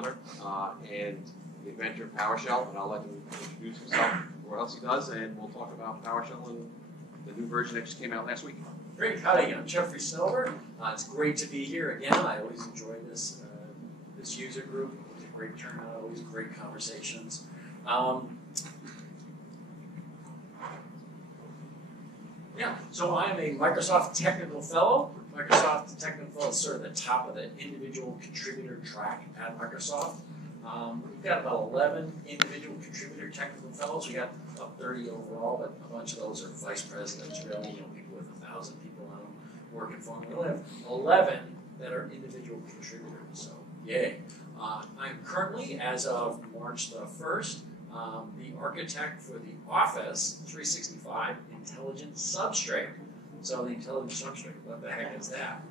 honor, and the inventor of PowerShell, and I'll let him introduce himself, what else he does, and we'll talk about PowerShell and the new version that just came out last week. Great, howdy, I'm Jeffrey Snover. It's great to be here again. I always enjoy this this user group. It's a great turnout, always great conversations. Yeah, so I'm a Microsoft Technical Fellow. Microsoft Technical Fellow is sort of the top of the individual contributor track at Microsoft. We've got about 11 individual contributor technical fellows. We got about 30 overall, but a bunch of those are vice presidents, really, people with 1,000 people on them working for them. We only have 11 that are individual contributors, so yay. I'm currently, as of March the 1st, the architect for the Office 365 Intelligent Substrate. So the Intelligent Substrate, what the heck is that?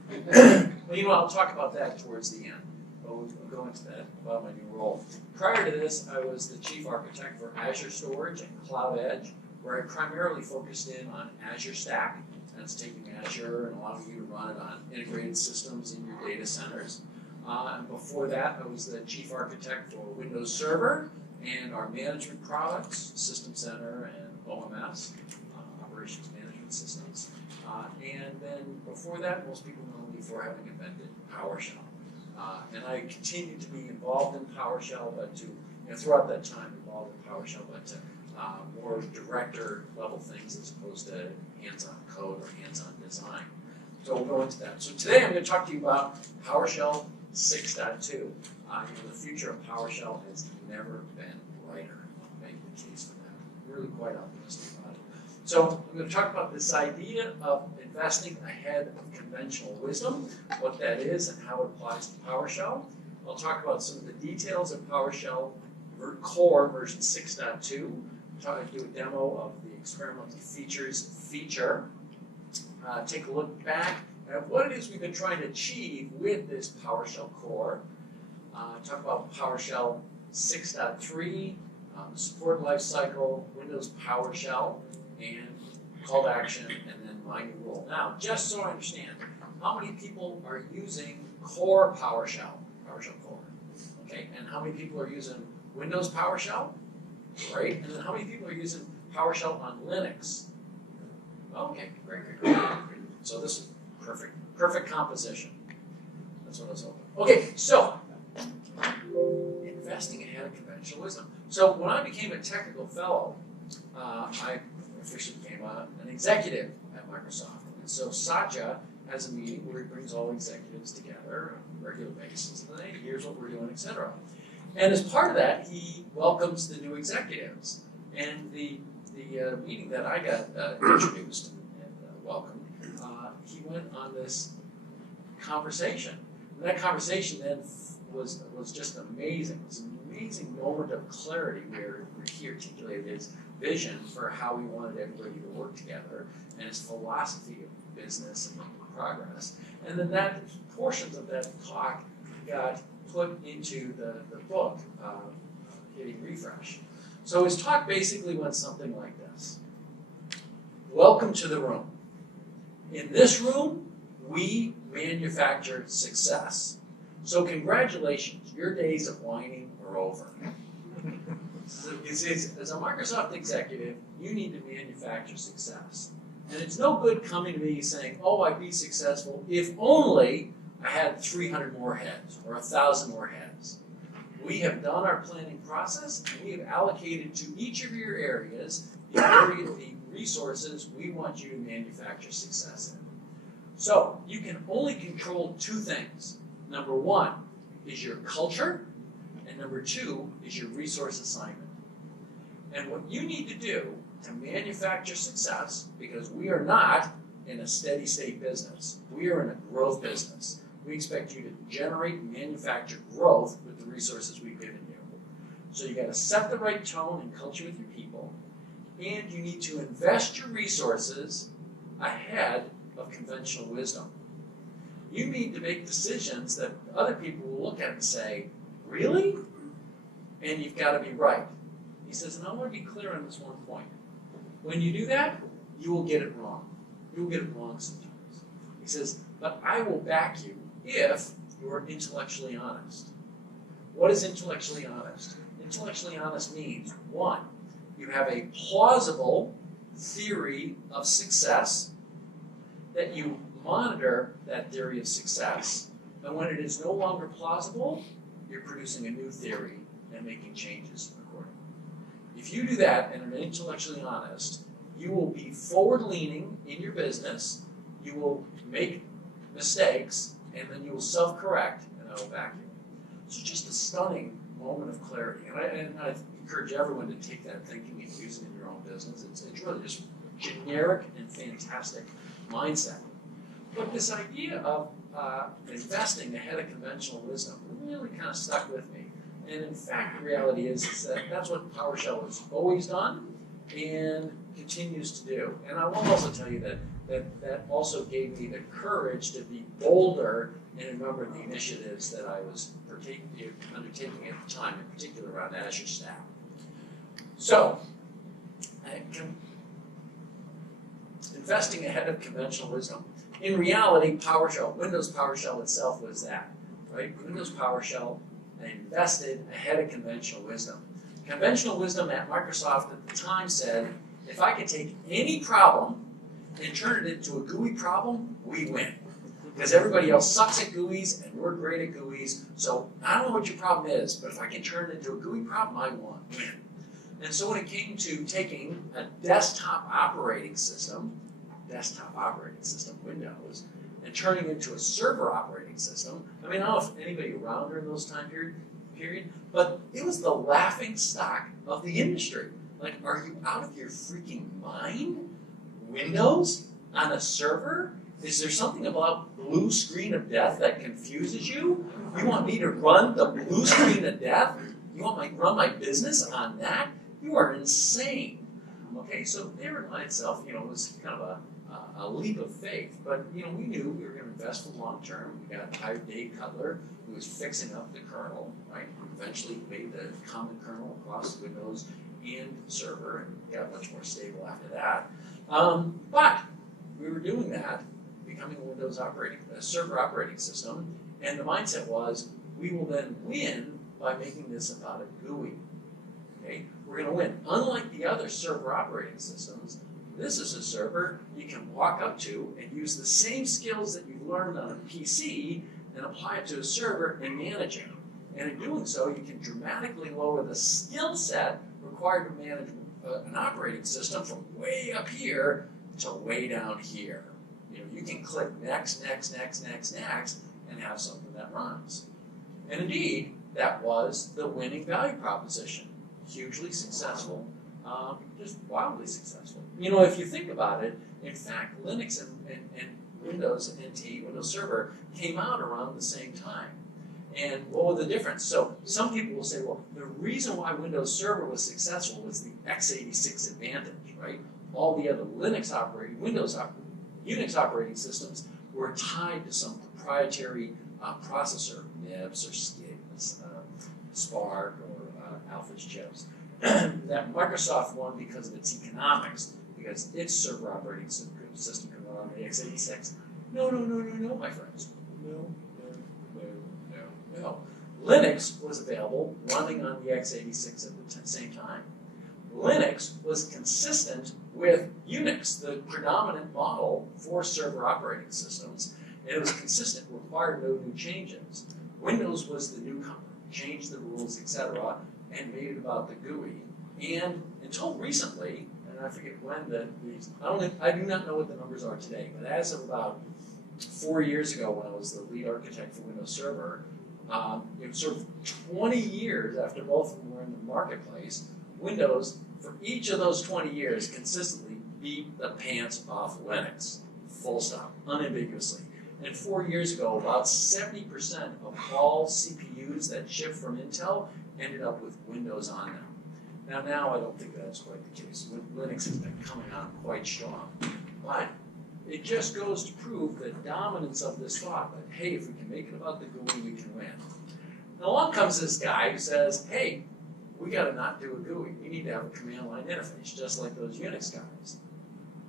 Well, I'll talk about that towards the end. We'll go into that about my new role. Prior to this, I was the chief architect for Azure Storage and Cloud Edge, where I primarily focused in on Azure Stack. That's taking Azure and allowing you to run it on integrated systems in your data centers. And before that, I was the chief architect for Windows Server and our management products, System Center and OMS, Operations Management Systems. And then before that, most people know me for having invented PowerShell. And I continued to be involved in PowerShell, but throughout that time involved in PowerShell, but to more director level things as opposed to hands-on code or hands-on design. So we'll go into that. So today I'm going to talk to you about PowerShell 6.2. The future of PowerShell has never been brighter. I'll make the case for that. I'm really quite optimistic about it. So I'm going to talk about this idea of investing ahead of conventional wisdom, what that is and how it applies to PowerShell. I'll talk about some of the details of PowerShell Core version 6.2. Do a demo of the experimental features feature. Take a look back at what it is we've been trying to achieve with this PowerShell Core. Talk about PowerShell 6.3, support lifecycle, Windows PowerShell, and call to action, and then my new role. Now, just so I understand, how many people are using Core PowerShell, PowerShell Core? Okay, and how many people are using Windows PowerShell? Great, and then how many people are using PowerShell on Linux? Okay, great. So this is perfect composition. That's what I was hoping. Okay, so investing ahead of conventional wisdom. So when I became a technical fellow, I officially became an executive at Microsoft. And so Satya has a meeting where he brings all executives together on a regular basis, and then here's what we're doing, etc. And as part of that, he welcomes the new executives. And the meeting that I got introduced and welcomed, he went on this conversation. And that conversation then was just amazing. It was an amazing moment of clarity where he articulated his vision for how he wanted everybody to work together and his philosophy of business and progress. And then that portions of that talk got put into the book, Hitting Refresh. So his talk basically went something like this. Welcome to the room. In this room, we manufacture success. So congratulations, your days of whining are over. As a Microsoft executive, you need to manufacture success. And it's no good coming to me saying, oh, I'd be successful if only I had 300 more heads or 1,000 more heads. We have done our planning process, and we have allocated to each of your areas the resources we want you to manufacture success in. So you can only control two things. Number one is your culture, and number two is your resource assignment. And what you need to do to manufacture success, because we are not in a steady state business, we are in a growth business. We expect you to generate and manufacture growth with the resources we've given you. So you got to set the right tone and culture with your people, and you need to invest your resources ahead of conventional wisdom. You need to make decisions that other people will look at and say, really? And you've got to be right. He says, and I want to be clear on this one point. When you do that, you will get it wrong. You will get it wrong sometimes. He says, but I will back you if you are intellectually honest. What is intellectually honest? Intellectually honest means, one, you have a plausible theory of success, that you monitor that theory of success, and when it is no longer plausible, you're producing a new theory and making changes accordingly. If you do that and are intellectually honest, you will be forward-leaning in your business, you will make mistakes, and then you will self-correct, and I will back you. So just a stunning moment of clarity. And I encourage everyone to take that thinking and use it in your own business. It's really just generic and fantastic mindset. But this idea of investing ahead of conventional wisdom really kind of stuck with me. And in fact, the reality is that that's what PowerShell has always done and continues to do. And I will also tell you that also gave me the courage to be bolder in a number of the initiatives that I was undertaking at the time, in particular around Azure Stack. So, investing ahead of conventional wisdom. In reality, PowerShell, Windows PowerShell itself was that, right? Windows PowerShell invested ahead of conventional wisdom. Conventional wisdom at Microsoft at the time said, if I can take any problem and turn it into a GUI problem, we win. Because everybody else sucks at GUIs and we're great at GUIs, so I don't know what your problem is, but if I can turn it into a GUI problem, I win. And so when it came to taking a desktop operating system, Windows, and turning it into a server operating system, I mean, I don't know if anybody around during those time period, but it was the laughing stock of the industry. Like, are you out of your freaking mind? Windows on a server? Is there something about blue screen of death that confuses you? You want me to run the blue screen of death? You want me to run my business on that? You are insane. Okay, so therein itself, was kind of a leap of faith. But, we knew we were going to invest for the long term. We got hired Dave Cutler, who was fixing up the kernel, right? We eventually made the common kernel across Windows and server and got much more stable after that. But we were doing that, becoming a server operating system, and the mindset was, we will then win by making this about a GUI. Okay? We're going to win. Unlike the other server operating systems, this is a server you can walk up to and use the same skills that you've learned on a PC and apply it to a server and manage it. And in doing so, you can dramatically lower the skill set required to manage an operating system from way up here to way down here. You can click next, next, next, next, next, and have something that runs. And indeed, that was the winning value proposition. Hugely successful, just wildly successful. If you think about it, in fact, Linux and Windows NT, Windows Server, came out around the same time. And what was the difference? So some people will say, well, the reason why Windows Server was successful was the x86 advantage, right? All the other Unix operating systems were tied to some proprietary processor, MIPS or SCID, Spark or Alpha's chips. That Microsoft won because of its economics, because its server operating system could run on the x86. No, my friends. No. Linux was available running on the x86 at the same time. Linux was consistent with Unix, the predominant model for server operating systems, and it was consistent, required no new changes. Windows was the newcomer, changed the rules, etc., and made it about the GUI. And until recently, and I forget when I do not know what the numbers are today, but as of about 4 years ago when I was the lead architect for Windows Server, sort of 20 years after both of them were in the marketplace, Windows, for each of those 20 years, consistently beat the pants off Linux. Full stop, unambiguously. And 4 years ago, about 70% of all CPUs that shipped from Intel ended up with Windows on them. Now I don't think that's quite the case. Linux has been coming on quite strong. But it just goes to prove the dominance of this thought that, hey, if we can make it about the GUI, we can win. And along comes this guy who says, hey, we got to not do a GUI. We need to have a command line interface, just like those Unix guys.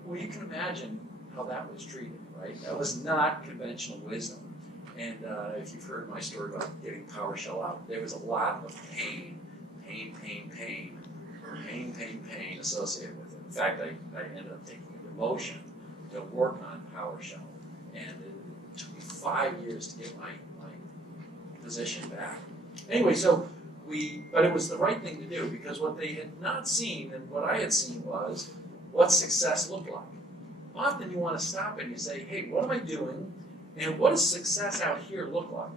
Well, you can imagine how that was treated, right? That was not conventional wisdom. And if you've heard my story about getting PowerShell out, there was a lot of pain associated with it. In fact, I ended up taking a demotion to work on PowerShell. And it took me 5 years to get my position back. Anyway, but it was the right thing to do, because what they had not seen and what I had seen was what success looked like. Often you want to stop and you say, hey, what am I doing? And what does success out here look like?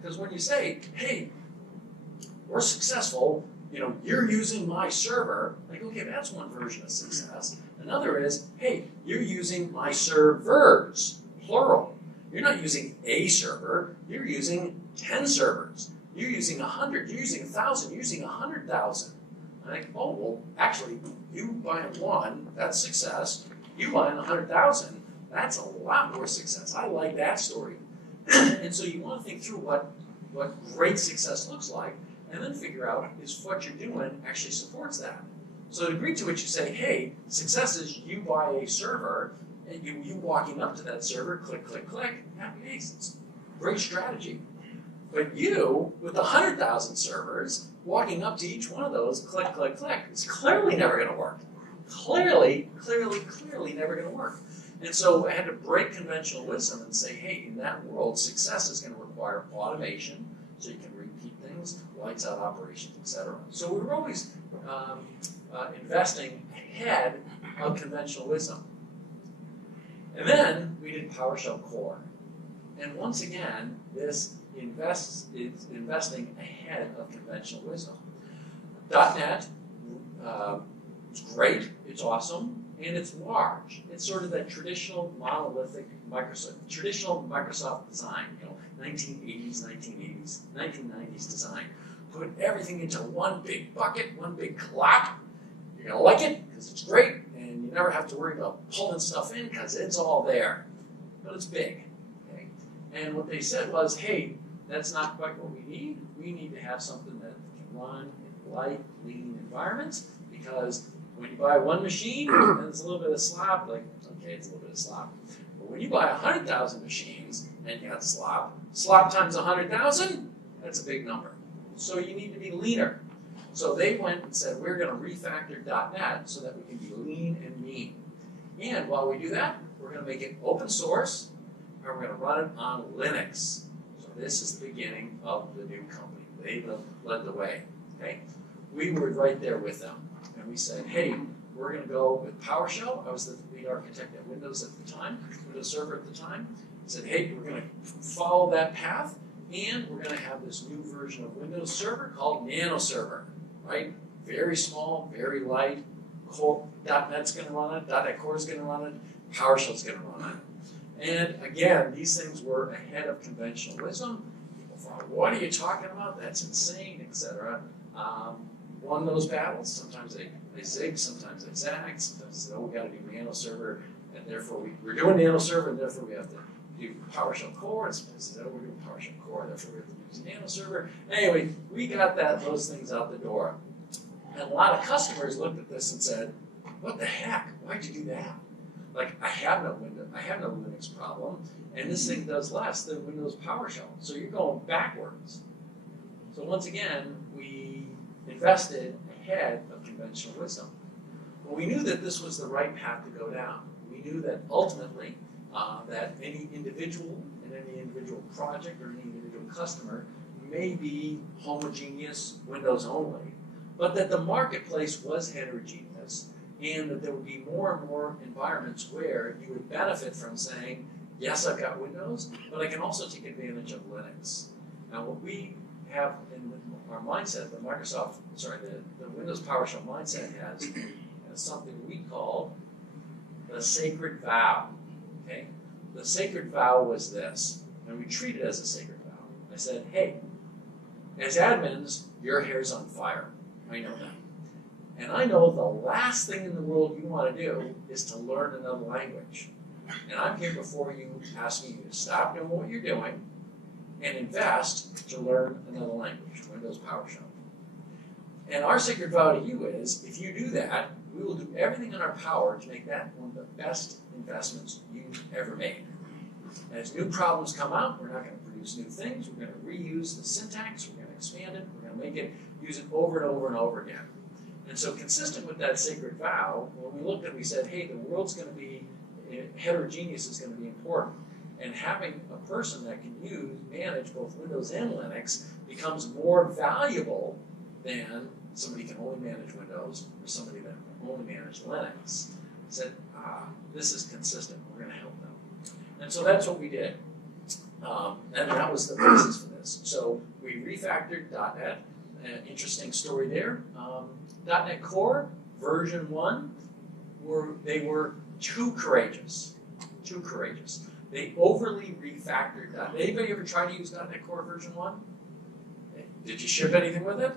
Because when you say, hey, we're successful, you're using my server, like, okay, that's one version of success. Another is, hey, you're using my servers, plural. You're not using a server, you're using 10 servers. You're using 100, you're using 1,000, you're using 100,000. Like, oh, well, actually, you buying one, that's success. You buying 100,000, that's a lot more success. I like that story. And so you want to think through what great success looks like, and then figure out if what you're doing actually supports that. So the degree to which you say, hey, success is you buy a server, and you walking up to that server, click, click, click, happy days. It's great strategy. But you, with 100,000 servers, walking up to each one of those, click, click, click, it's clearly never going to work. Clearly never going to work. And so I had to break conventional wisdom and say, hey, in that world, success is going to require automation, so you can repeat things, lights out operations, etc. So we were always investing ahead of conventional wisdom. And then we did PowerShell Core. And once again, this is investing ahead of conventional wisdom. .NET is great, it's awesome, and it's large. It's sort of that traditional monolithic Microsoft design, 1990s design. Put everything into one big bucket, one big clot. You're gonna like it because it's great, and you never have to worry about pulling stuff in because it's all there. But it's big. Okay? And what they said was, hey, that's not quite what we need. We need to have something that can run in light, lean environments, because when you buy one machine and it's a little bit of slop, like, okay, it's a little bit of slop. But when you buy 100,000 machines and you got slop times 100,000, that's a big number. So you need to be leaner. So they went and said, we're going to refactor .NET so that we can be lean and mean. And while we do that, we're going to make it open source, and we're going to run it on Linux. So this is the beginning of the new company. They led the way. Okay? We were right there with them. And we said, hey, we're going to go with PowerShell. I was the lead architect at Windows at the time, Windows Server at the time. I said, hey, we're going to follow that path, and we're going to have this new version of Windows Server called Nano Server, right? Very small, very light. .NET's going to run it, .NET Core is going to run it, PowerShell's going to run it. And again, these things were ahead of conventional wisdom. People thought, what are you talking about? That's insane, etc. Won those battles. Sometimes they zig, sometimes they zag, sometimes they said, oh, we got to do Nano Server, and therefore we're doing Nano Server, and therefore we have to do PowerShell Core. And sometimes they said, oh, we're doing PowerShell Core, therefore we have to use Nano Server. Anyway, we got those things out the door. And a lot of customers looked at this and said, what the heck? Why'd you do that? Like, I have no Linux problem, and this thing does less than Windows PowerShell. So you're going backwards. So once again, we invested ahead of conventional wisdom. Well, we knew that this was the right path to go down. We knew that ultimately, that any individual and any individual project or any individual customer may be homogeneous, Windows only, but that the marketplace was heterogeneous, and that there would be more and more environments where you would benefit from saying, yes, I've got Windows, but I can also take advantage of Linux. Now, what we have in our mindset, the Windows PowerShell mindset has something we call the sacred vow. Okay? The sacred vow was this, and we treat it as a sacred vow. I said, hey, as admins, your hair's on fire. I know that. And I know the last thing in the world you want to do is to learn another language. And I'm here before you asking you to stop doing what you're doing and invest to learn another language, Windows PowerShell. And our sacred vow to you is, if you do that, we will do everything in our power to make that one of the best investments you've ever made. And as new problems come out, we're not going to produce introduce new things. We're going to reuse the syntax. We're going to expand it. We're going to make it, use it over and over and over again. And so consistent with that sacred vow, when we looked at it, we said, hey, the world's going to be, heterogeneous is going to be important. And having a person that can manage both Windows and Linux becomes more valuable than somebody can only manage Windows or somebody that can only manage Linux. Said, this is consistent. We're going to help them. And so that's what we did. And that was the basis for this. So we refactored .NET. Interesting story there. .NET Core version 1, they were too courageous. Too courageous. They overly refactored .NET. Anybody ever try to use .NET Core version 1? Did you ship anything with it?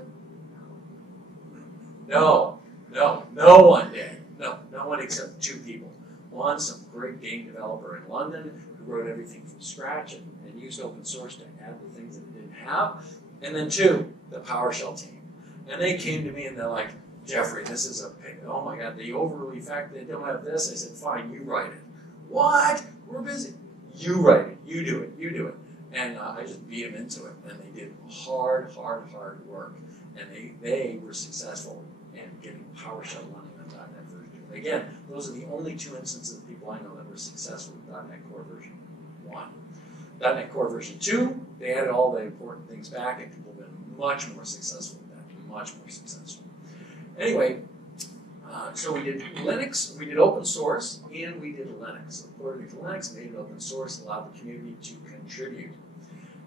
No one did. No one except 2 people. One, some great game developer in London who wrote everything from scratch and used open source to add the things that it didn't have. And then 2, the PowerShell team. And they came to me and they're like, Jeffrey, this is oh my God, they overly fact they don't have this. I said, fine, you write it. What? We're busy. You write it. You do it. And I just beat them into it. And they did hard work. And they were successful in getting PowerShell running on .NET version 2. Again, those are the only 2 instances of people I know that were successful with .NET Core version 1. .NET Core version 2, they added all the important things back, and people have been much more successful with that, much more successful. Anyway, so we did Linux, we did open source, and we did Linux. According to Linux, made it open source, allowed the community to contribute.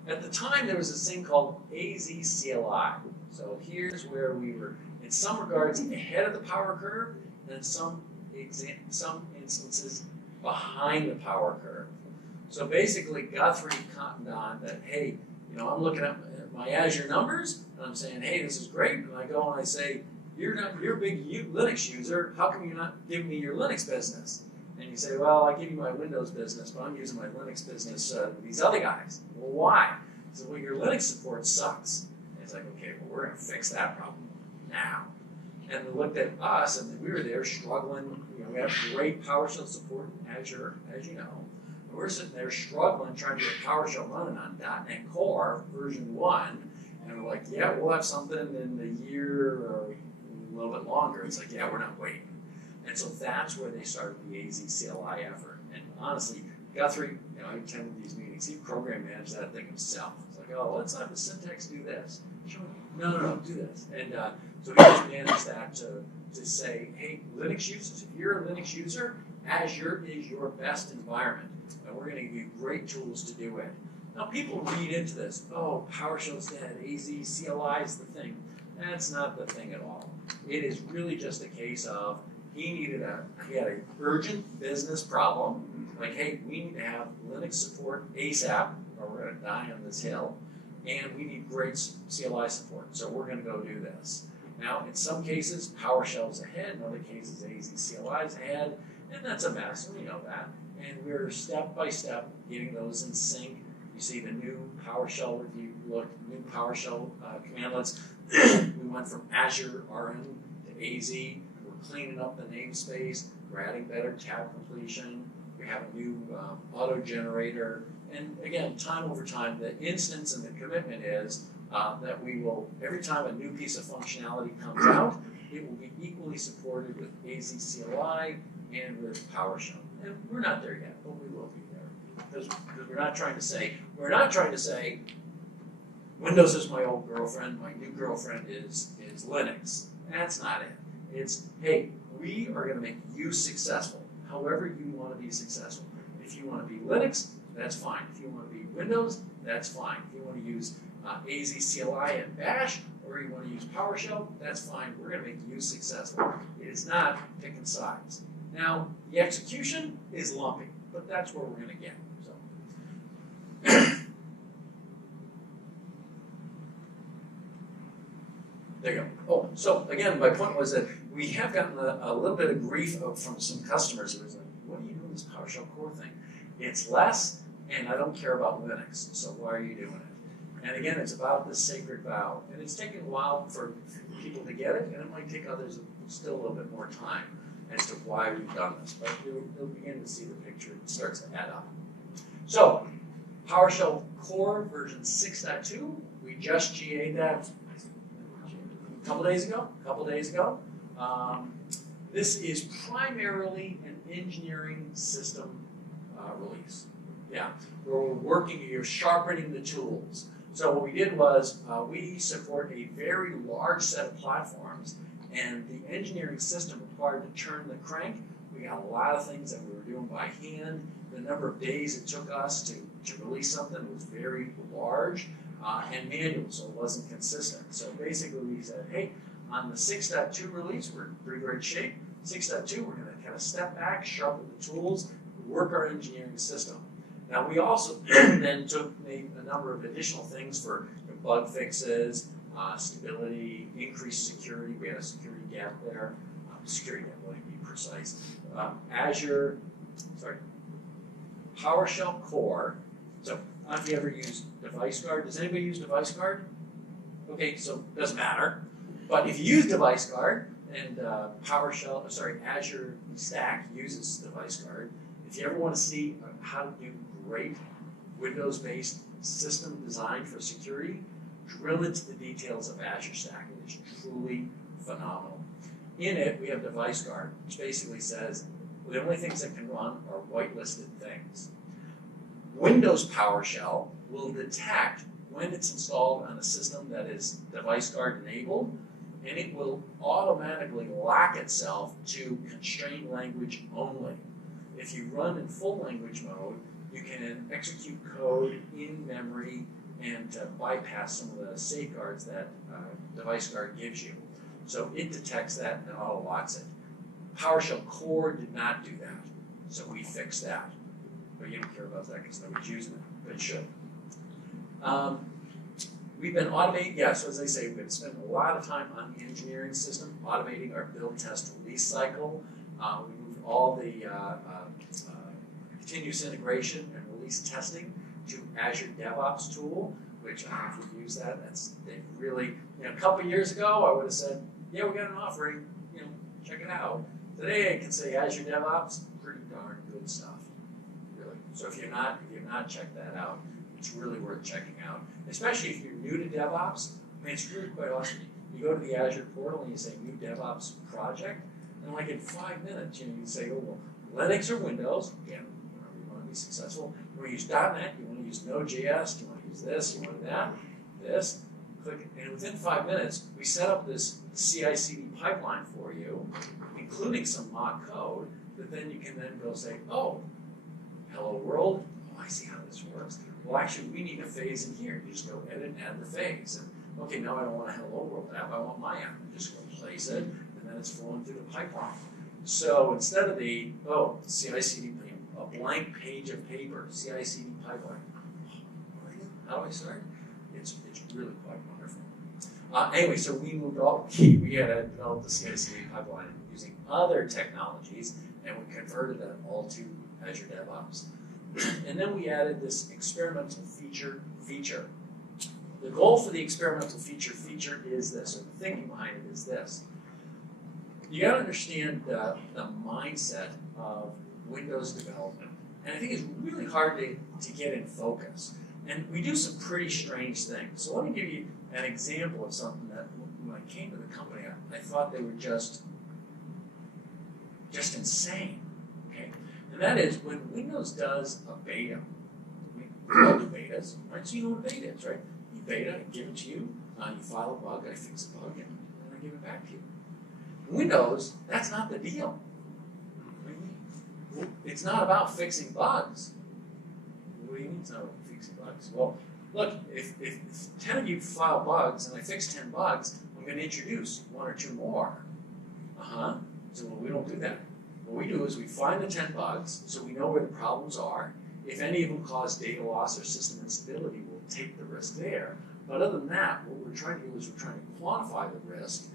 At the time, there was this thing called AZ-CLI. So here's where we were, in some regards, ahead of the power curve, and in some instances, behind the power curve. So basically, Guthrie cottoned on that, hey, I'm looking at my Azure numbers, and I'm saying, hey, this is great. And I go and I say, you're a big Linux user. How come you're not giving me your Linux business? And you say, well, I give you my Windows business, but I'm using my Linux business with these other guys. Well, why? So, well, your Linux support sucks. And it's like, okay, well, we're going to fix that problem now. And they looked at us, and we were there struggling. We have great PowerShell support in Azure, as you know. And we're sitting there struggling, trying to get PowerShell running on .NET Core version 1. And we're like, yeah, we'll have something in the year or a little bit longer. It's like, yeah, we're not waiting. And so that's where they started the AZ-CLI effort. And honestly, Guthrie, I attended these meetings. He program managed that thing himself. It's like, oh, let's have the syntax do this. No, do this. And so he just managed that to say, hey, Linux users, if you're a Linux user, Azure is your best environment. And we're going to give you great tools to do it. Now, people read into this, oh, PowerShell's dead, AZ-CLI is the thing. That's not the thing at all. It is really just a case of he had an urgent business problem. Like, hey, we need to have Linux support ASAP, or we're going to die on this hill. And we need great CLI support, so we're going to go do this. Now, in some cases, PowerShell's ahead. In other cases, AZ-CLI's ahead. And that's a mess, and we know that. And we're step by step getting those in sync. You see the new PowerShell review, new PowerShell commandlets. We went from Azure RN to AZ. We're cleaning up the namespace. We're adding better tab completion. We have a new auto generator. And again, time over time, the instance and the commitment is that we will, every time a new piece of functionality comes out, it will be equally supported with AZ-CLI and with PowerShell. And we're not there yet, but we will be there. Because we're not trying to say, Windows is my old girlfriend, my new girlfriend is Linux. That's not it. It's, hey, we are going to make you successful, however you want to be successful. If you want to be Linux, that's fine. If you want to be Windows, that's fine. If you want to use AZ-CLI and Bash, or you want to use PowerShell, that's fine. We're going to make you successful. It is not picking sides. Now, the execution is lumpy, but that's where we're going to get. So, there you go. Oh, so again, my point was that we have gotten a little bit of grief from some customers who was like, what are you doing this PowerShell core thing? It's less, and I don't care about Linux, so why are you doing it? And again, it's about the sacred vow. And it's taken a while for people to get it, and it might take others still a little bit more time as to why we've done this. But you'll begin to see the picture. It starts to add up. So, PowerShell Core version 6.2, we just GA'd that a couple days ago. This is primarily an engineering system release. Yeah, where we're working, you're sharpening the tools. So what we did was we support a very large set of platforms, and the engineering system required to turn the crank. We got a lot of things that we were doing by hand. The number of days it took us to release something was very large and manual, so it wasn't consistent. So basically we said, hey, on the 6.2 release, we're in pretty great shape. 6.2, we're going to kind of step back, sharpen the tools, work our engineering system. Now we also then made a number of additional things for bug fixes, stability, increased security. We had a security gap there. Security gap, let me be precise. PowerShell Core. So I don't know if you ever used Device Guard. Does anybody use Device Guard? Okay, so it doesn't matter. But if you use Device Guard and Azure Stack uses Device Guard, if you ever want to see how to do great Windows-based system design for security, drill into the details of Azure Stack. It is truly phenomenal. In it, we have Device Guard, which basically says the only things that can run are whitelisted things. Windows PowerShell will detect when it's installed on a system that is Device Guard enabled, and it will automatically lock itself to constrained language only. If you run in full language mode, you can execute code in memory and bypass some of the safeguards that Device Guard gives you. So it detects that and auto locks it. PowerShell Core did not do that, so we fixed that. But you don't care about that because nobody's using it, but it should. We've been automating, so as I say, we've been spending a lot of time on the engineering system, automating our build, test, release cycle. We moved all the continuous integration and release testing to Azure DevOps tool, which I don't know if you've used that. They've really, a couple years ago, I would have said, yeah, we got an offering, check it out. Today, I can say Azure DevOps, pretty darn good stuff, really. So if you've not checked that out, it's really worth checking out. Especially if you're new to DevOps, it's really quite awesome. You go to the Azure portal and you say new DevOps project, and like in 5 minutes, you can say, oh, well, Linux or Windows, again, whenever you want to be successful. You want to use .NET, you want to use Node.js, you want to use this, you want that, this. Click, and within 5 minutes, we set up this CI/CD pipeline for you, including some mock code, that then you can then go say, oh, hello world, oh, I see how this works. Well, actually, we need a phase in here. You just go edit and add the phase. And okay, now I don't want a hello world app, I want my app. You just go place it, and then it's flowing through the pipeline. So instead of the, CI/CD, a blank page of paper, CI/CD pipeline, how do I start? It's really quite wonderful. Anyway, so we moved we had to develop the CI/CD pipeline using other technologies, and we converted that all to Azure DevOps. And then we added this experimental feature. The goal for the experimental feature is this, or the thinking behind it is this. You got to understand the mindset of Windows development. And I think it's really hard to get in focus. And we do some pretty strange things. So let me give you an example of something that when I came to the company, I thought they were just insane. Okay? And that is when Windows does a beta, we all do betas, right? So you know what a beta is, right? You beta, I give it to you, you file a bug, I fix a bug, and then I give it back to you. Windows, that's not the deal. It's not about fixing bugs. What do you mean it's not about fixing bugs? Well, look, if 10 of you file bugs and I fix 10 bugs, I'm going to introduce 1 or 2 more. So we don't do that. What we do is we find the 10 bugs so we know where the problems are. If any of them cause data loss or system instability, we'll take the risk there. But other than that, what we're trying to do is we're trying to quantify the risk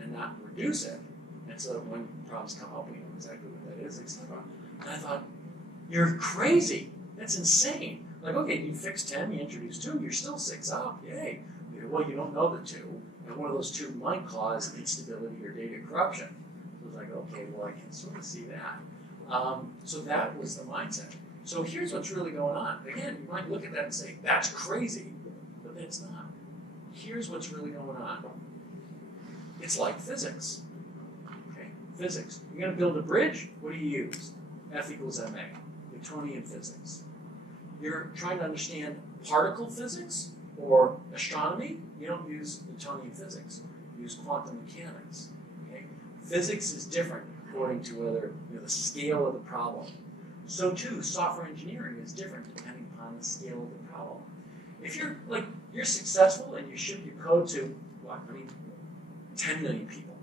and not reduce it. And so that when problems come up, we know exactly what that is, etc. And I thought, you're crazy. That's insane. Like, okay, you fix 10, you introduce 2, you're still 6 up. Yay. Well, you don't know the 2, and one of those 2 might cause instability or data corruption. So I was like, okay, well, I can sort of see that. So that was the mindset. So here's what's really going on. Again, you might look at that and say, that's crazy, but that's not. Here's what's really going on. It's like physics. Okay? Physics. You're going to build a bridge, what do you use? F equals ma, Newtonian physics. You're trying to understand particle physics or astronomy, you don't use Newtonian physics. You use quantum mechanics. Okay? Physics is different according to whether the scale of the problem. So too, software engineering is different depending upon the scale of the problem. If you're successful and you ship your code to, 10 million people,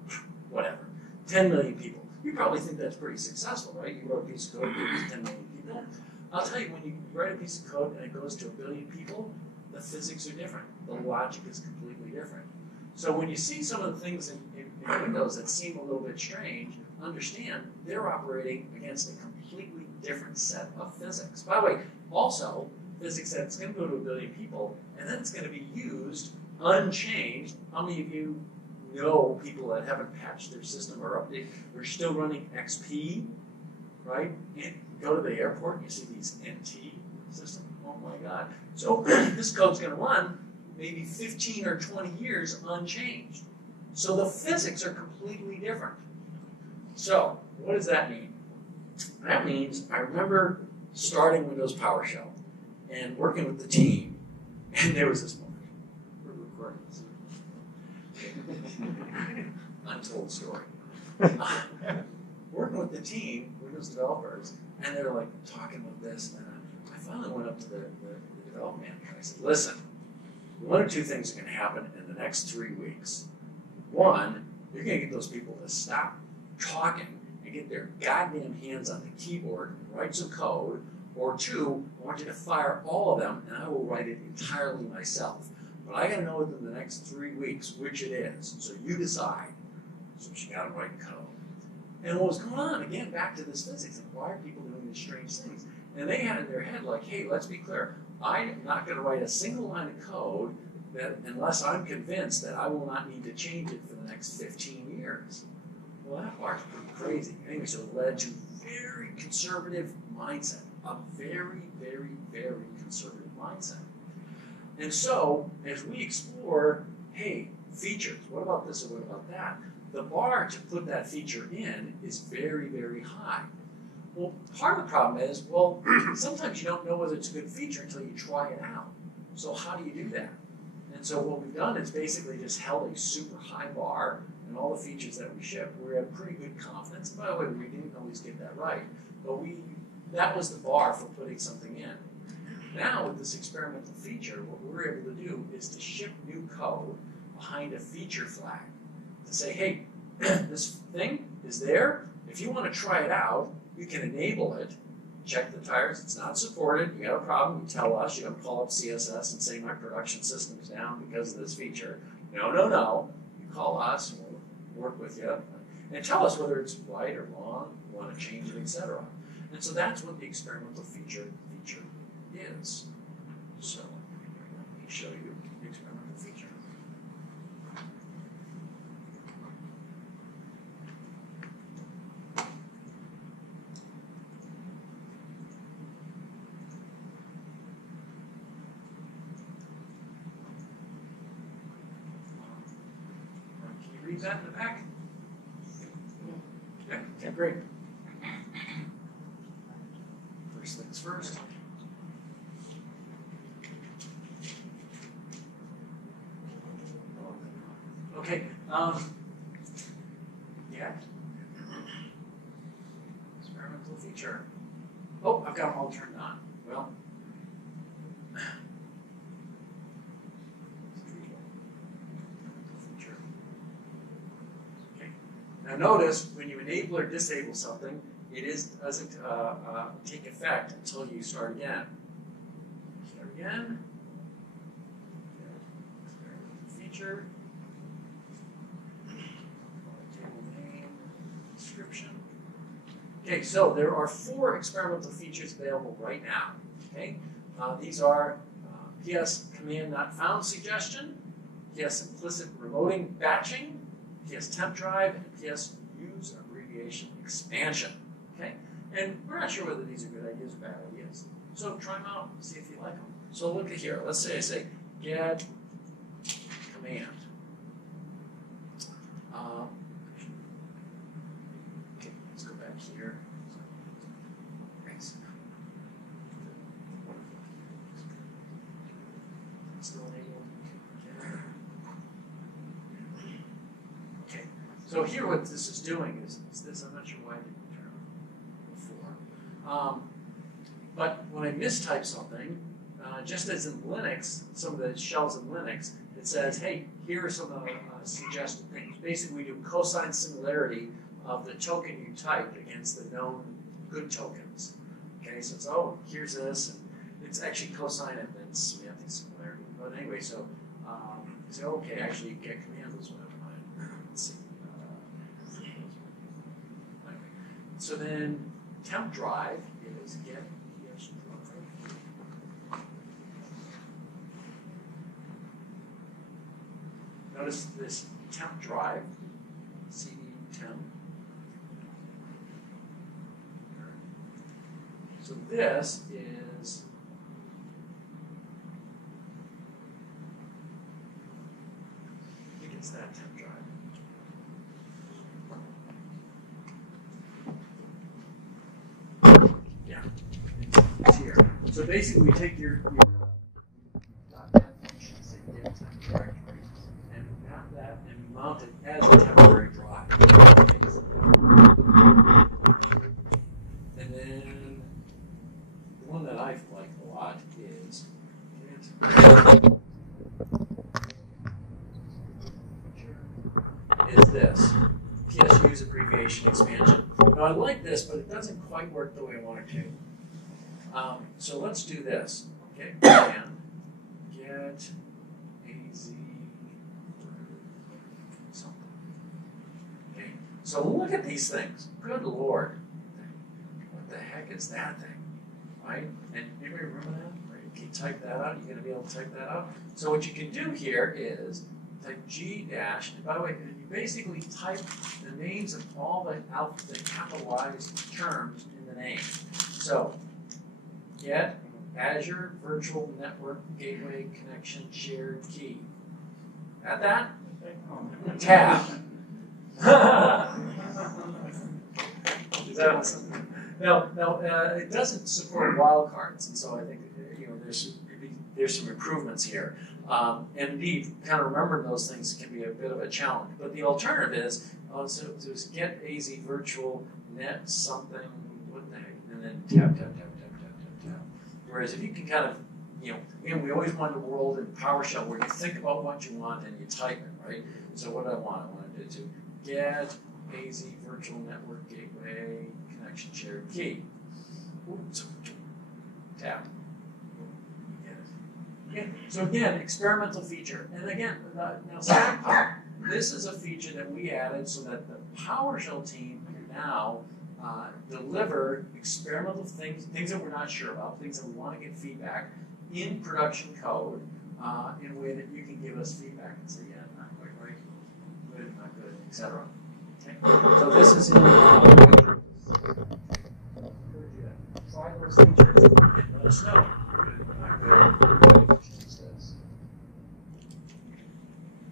whatever, 10 million people, you probably think that's pretty successful, right? You wrote a piece of code to 10 million people. I'll tell you, when you write a piece of code and it goes to 1 billion people, the physics are different. The logic is completely different. So when you see some of the things in Windows that seem a little bit strange, understand they're operating against a completely different set of physics. By the way, also, physics that's going to go to 1 billion people, and then it's going to be used unchanged. How many of you know people that haven't patched their system or updated? They're still running XP, right? And you go to the airport and you see these NT systems. Oh my God. So this code's going to run maybe 15 or 20 years unchanged. So the physics are completely different. So what does that mean? That means I remember starting Windows PowerShell and working with the team, and there was this moment. We're recording this. Untold story. Working with the team, Windows developers, and they're like talking about this, and I finally went up to the development manager. I said, listen, one or two things are going to happen in the next 3 weeks. One, you're going to get those people to stop talking and get their goddamn hands on the keyboard and write some code. Or two, I want you to fire all of them, and I will write it entirely myself. But I got to know within the next 3 weeks which it is. So you decide. So she got to write code. And what was going on? Again, back to this physics. And why are people doing these strange things? And they had in their head like, hey, let's be clear. I'm not going to write a single line of code that unless I'm convinced that I will not need to change it for the next 15 years. Well, that part's pretty crazy. Anyway, so it led to very conservative mindset. A very, very, very conservative mindset. And so, as we explore, hey, features, what about this or what about that? The bar to put that feature in is very, very high. Well, part of the problem is, well, sometimes you don't know whether it's a good feature until you try it out. So how do you do that? And so what we've done is basically just held a super high bar, and all the features that we ship, we have pretty good confidence. By the way, we didn't always get that right, but that was the bar for putting something in. Now, with this experimental feature, what we're able to do is to ship new code behind a feature flag to say, hey, this thing is there. If you want to try it out, you can enable it, check the tires. It's not supported. You got a problem, you tell us. You don't call up CSS and say my production system's down because of this feature. No, no, no. You call us, and we'll work with you, and tell us whether it's right or wrong, you want to change it, etc. And so that's what the experimental feature is. So let me show you the experimental feature. Can you read that in the back? Yeah, great. First things first. Okay, yeah. Experimental feature. Oh, I've got them all turned on. Well, feature. Okay. Now notice when you enable or disable something, it doesn't take effect until you start again. Start again. Experimental feature. Okay, so there are 4 experimental features available right now. Okay, these are PS command not found suggestion, PS implicit remoting batching, PS temp drive, and PS use abbreviation expansion. Okay, And we're not sure whether these are good ideas or bad ideas. So try them out and see if you like them. So look at here. Let's say I say get command. Okay, let's go back here. Thanks. Still enabled. Okay. So here what this is doing is this. I'm not sure why I didn't turn it on before. But when I mistype something, just as in Linux, some of the shells in Linux, it says, hey, here are some of the suggested things. Basically, we do cosine similarity of the token you typed against the known good tokens. Okay, so it's, oh, here's this, and it's actually cosine and then semantic similarity. But anyway, so you say, okay, actually, get command was what I wanted. Let's see. Anyway. So then, temp drive is get drive. Notice this temp drive, cd temp. So this is I think it's that temp drive. Yeah, it's here. So basically, we take your .NET function, say get temp directory, and map that and mount it as a temporary drive. And then the one that I like a lot is this PSU's abbreviation expansion. Now I like this, but it doesn't quite work the way I want it to. So let's do this. Okay, and get AZ something. Okay, so look at these things. Good Lord. What the heck is that thing? Right? And anybody remember that? Right? Can you type that out? You're going to be able to type that out? So what you can do here is type G dash, and by the way, you basically type the names of all the capitalized terms in the name. So get Azure Virtual Network Gateway Connection Shared Key. Got that? Tab. Now, it doesn't support wildcards, and so I think there's some improvements here. And indeed, kind of remembering those things can be a bit of a challenge. But the alternative is just get AZ Virtual Net something, what the heck, and then tab. Whereas if you can kind of, we always wanted a world in PowerShell where you think about what you want and you type it, right? So what do I want? I want to do get AZ Virtual Network Gateway Connection Shared Key. Oops. Tab. So again, experimental feature. And again, now StackPop, this is a feature that we added so that the PowerShell team can now deliver experimental things that we're not sure about, things that we want to get feedback in production code in a way that you can give us feedback and say, yeah, not quite right, good, not good, etc. Okay. So this is in try those features and let us know. Good, not good.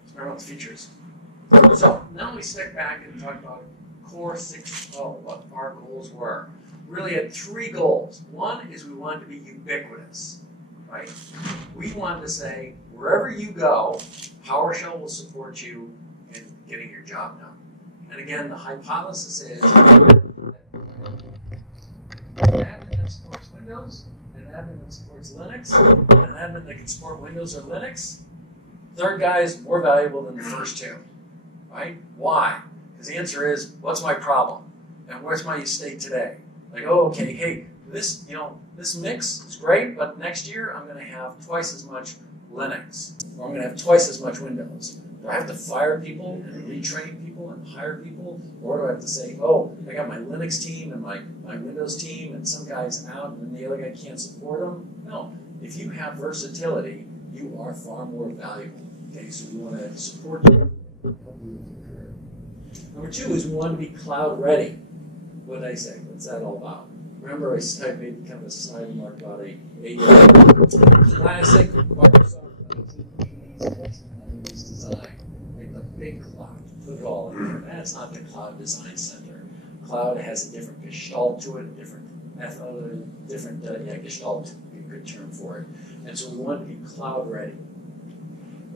Experimental features. So now we step back and talk about core 6.0, what our goals were. Really had three goals. One is we wanted to be ubiquitous, right? We wanted to say, wherever you go, PowerShell will support you in getting your job done. And again, the hypothesis is an admin that supports Windows, an admin that supports Linux, and an admin that can support Windows or Linux. Third guy is more valuable than the first two, right? Why? Because the answer is, what's my problem? And where's my state today? Like, oh, okay, hey, this mix is great, but next year I'm going to have twice as much Linux, or I'm going to have twice as much Windows. Do I have to fire people and retrain people and hire people? Or do I have to say, oh, I got my Linux team and my Windows team, and some guy's out and the other guy can't support them? No. If you have versatility, you are far more valuable. Okay, so we want to support you. Number two is we want to be cloud ready. what did I say? What's that all about? Remember I made kind of a side remark about a classic Microsoft design, like the big cloud, put it all in there. That's not the Cloud Design Center. Cloud has a different gestalt to it, a different method, gestalt would be a good term for it. And so we want to be cloud ready.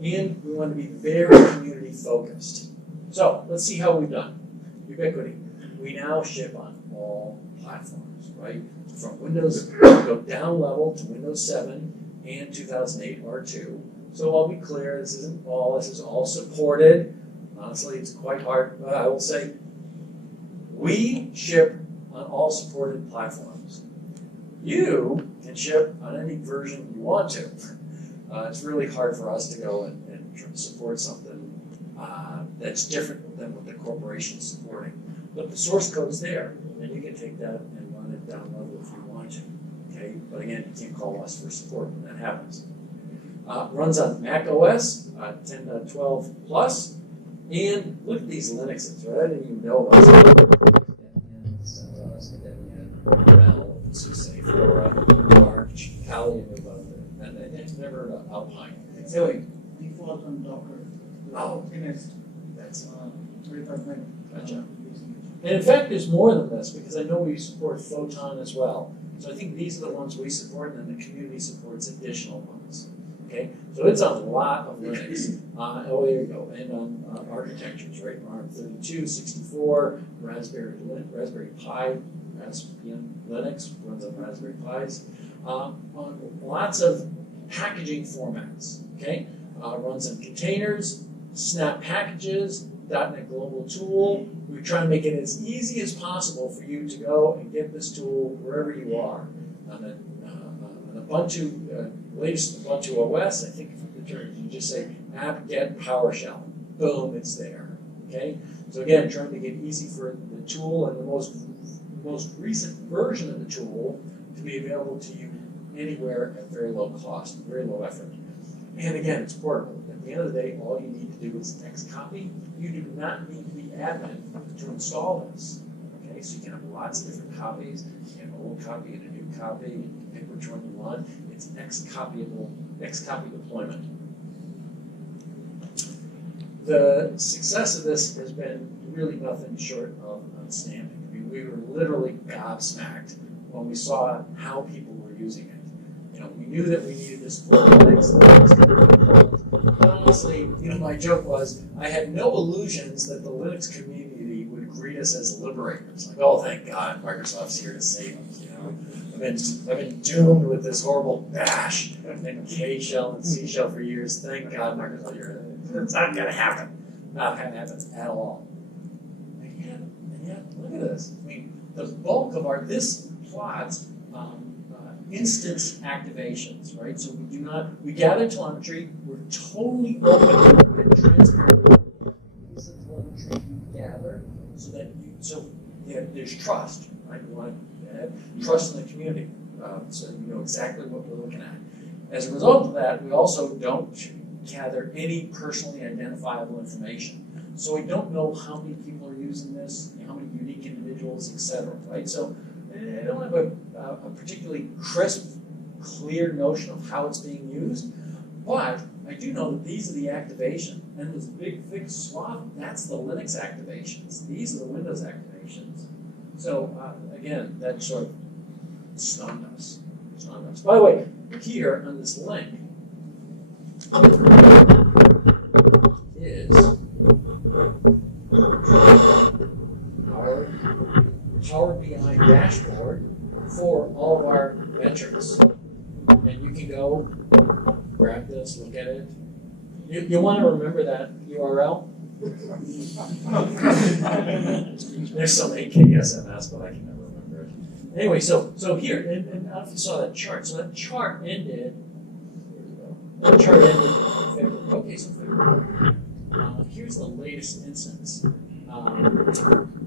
And we want to be very community focused. So let's see how we've done. Ubiquity. We now ship on all platforms, right? From Windows, go down level to Windows 7 and 2008 R2. So I'll be clear, this is all supported. Honestly, it's quite hard, but I will say we ship on all supported platforms. You can ship on any version you want to. It's really hard for us to go and support something that's different than what the corporation's supporting. But the source code's there, and you can take that and run it down level if you want to. Okay, but again, you can't call us for support when that happens. Runs on Mac OS 10.12 plus, and look at these Linuxes, right? I didn't even know about SUSE, Flora, Arch, Kali, and I never heard of Alpine. Anyway, default on Docker. Oh, That's gotcha. And in fact, there's more than this because I know we support Photon as well. So I think these are the ones we support, and then the community supports additional ones. Okay, so it's a lot of Linux. Oh, there you go. And on architectures, right? ARM32, 64, Raspberry Pi, Raspbian Linux runs on Raspberry Pis. On lots of packaging formats. Okay, runs on containers, snap packages, .NET Global Tool. We try to make it as easy as possible for you to go and get this tool wherever you are. On the Ubuntu, latest Ubuntu OS, I think you just say apt-get PowerShell. Boom, it's there. Okay. So again, trying to get easy for the tool and the most recent version of the tool to be available to you anywhere at very low cost, very low effort. And again, it's portable. At the end of the day, all you need to do is next copy. You do not need to be admin to install this. Okay, so you can have lots of different copies. You can have an old copy and a new copy. You can pick which one you want. It's next copy deployment. The success of this has been really nothing short of outstanding. I mean, we were literally gobsmacked when we saw how people were using it. You know, we knew that we needed this for the next. But honestly, my joke was I had no illusions that the Linux community would greet us as liberators. Like, oh, thank God, Microsoft's here to save us. I've been doomed with this horrible Bash and K shell and C shell for years. Thank God, Microsoft here. It's not going to happen. Not going to happen at all. And yet, look at this. I mean, the bulk of this plots. Instance activations, right? So we gather telemetry, we're totally open and transparent. Use the telemetry you gather so that there's trust, right? We want to have trust in the community so that you know exactly what we're looking at. As a result of that, we also don't gather any personally identifiable information. So we don't know how many people are using this, how many unique individuals, etc., right? So I don't have a particularly crisp, clear notion of how it's being used, but I do know that these are the activation, and this big, thick swath, that's the Linux activations. These are the Windows activations. So again, that sort of stunned us. By the way, here on this link is our Power BI dashboard for all of our metrics. And you can go grab this, look at it. You want to remember that URL? There's some AKSMS, but I can never remember it. Anyway, so here, and I don't know if you saw that chart. So that chart ended in February. Okay, so February. Here's the latest instance.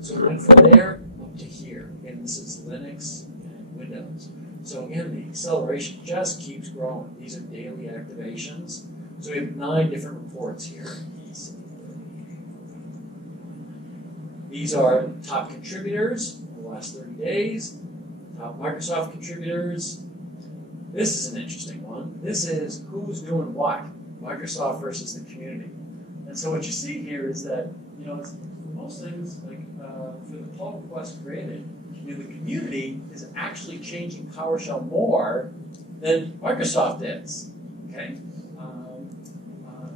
So we went from there up to here. Again, this is Linux and Windows. So again, the acceleration just keeps growing. These are daily activations. So we have 9 different reports here. These are top contributors. A last 30 days. Top Microsoft contributors. This is an interesting one. This is who's doing what, Microsoft versus the community. And so what you see here is that, you know, it's, for most things, like for the pull request created, you know, the community is actually changing PowerShell more than Microsoft is. Okay,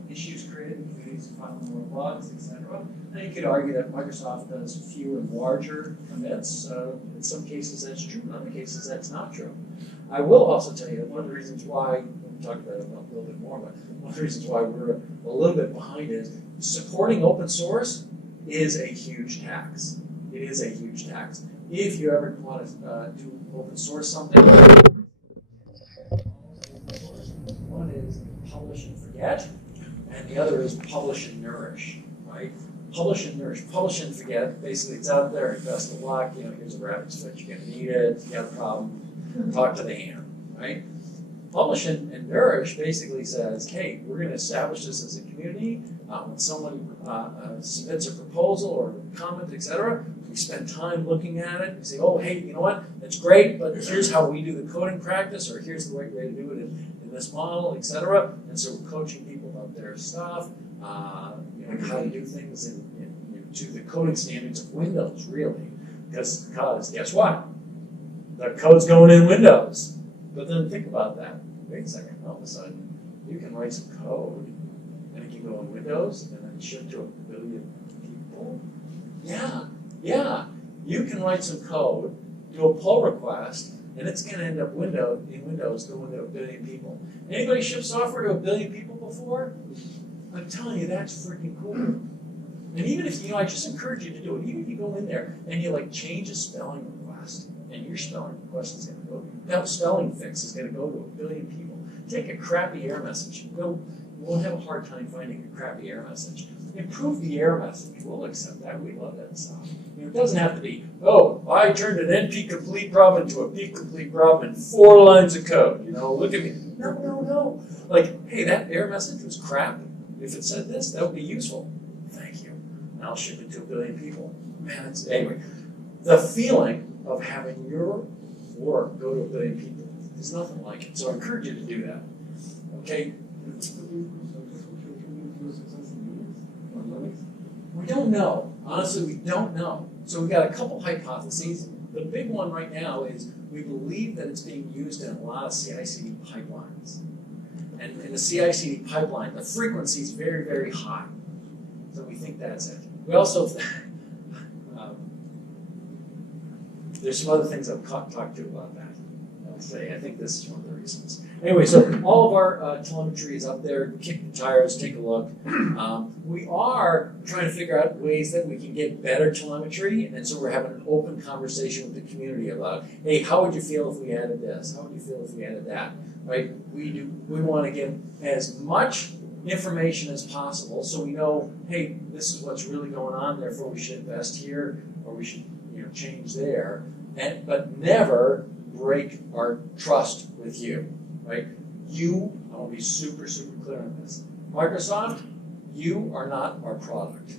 issues created, communities file more bugs, etc. And you could argue that Microsoft does fewer and larger commits. In some cases that's true, in other cases that's not true. I will also tell you that one of the reasons why, we'll talk about it a little bit more, but one of the reasons why we're a little bit behind is supporting open source is a huge tax. It is a huge tax. If you ever want to do open source something, one is publish and forget, and the other is publish and nourish, right? Publish and nourish. Publish and forget. Basically, it's out there. Best of luck. You know, here's a rabbit's foot. You're going to need it. You got a problem. Talk to the hand, right? Publish and nourish basically says, hey, we're going to establish this as a community. When someone submits a proposal or a comment, etc., we spend time looking at it. We say, oh, hey, you know what? That's great, but here's how we do the coding practice, or here's the right way to do it in this model, etc. And so we're coaching people about their stuff, you know, how to do things to the coding standards of Windows, really. Because guess what? The code's going in Windows. But then think about that. Wait a second. All of a sudden, you can write some code, and it can go in Windows, and then ship to 1 billion people. Yeah. You can write some code, do a pull request, and it's going to end up in Windows going to 1 billion people. Anybody ship software to 1 billion people before? I'm telling you, that's freaking cool. And even if, you know, I just encourage you to do it. Even if you go in there and you like change a spelling request, and your spelling request is going to go, that spelling fix is going to go to 1 billion people. Take a crappy error message. You won't have a hard time finding a crappy error message. Improve the error message. We'll accept that. We love that stuff. You know, it doesn't have to be, oh, I turned an NP complete problem into a P complete problem in 4 lines of code. You know, look at me. No. Like, hey, that error message was crap. If it said this, that would be useful. Thank you. And I'll ship it to 1 billion people. Man, anyway, the feeling of having your work go to 1 billion people, there's nothing like it. So I encourage you to do that. Okay? We don't know. Honestly, we don't know. So we've got a couple hypotheses. The big one right now is we believe that it's being used in a lot of CI/CD pipelines. And in the CI/CD pipeline, the frequency is very, very high. So we think that's it. We also, there's some other things I've talked to about that. I'll say, I think this is one of the reasons. Anyway, so all of our telemetry is up there. Kick the tires, take a look. We are trying to figure out ways that we can get better telemetry, and so we're having an open conversation with the community about, hey, how would you feel if we added this? How would you feel if we added that? Right? We want to get as much information as possible, so we know, hey, this is what's really going on. Therefore, we should invest here, or we should, you know, change there, but never break our trust with you. Right? You, I want to be super, super clear on this. Microsoft, you are not our product.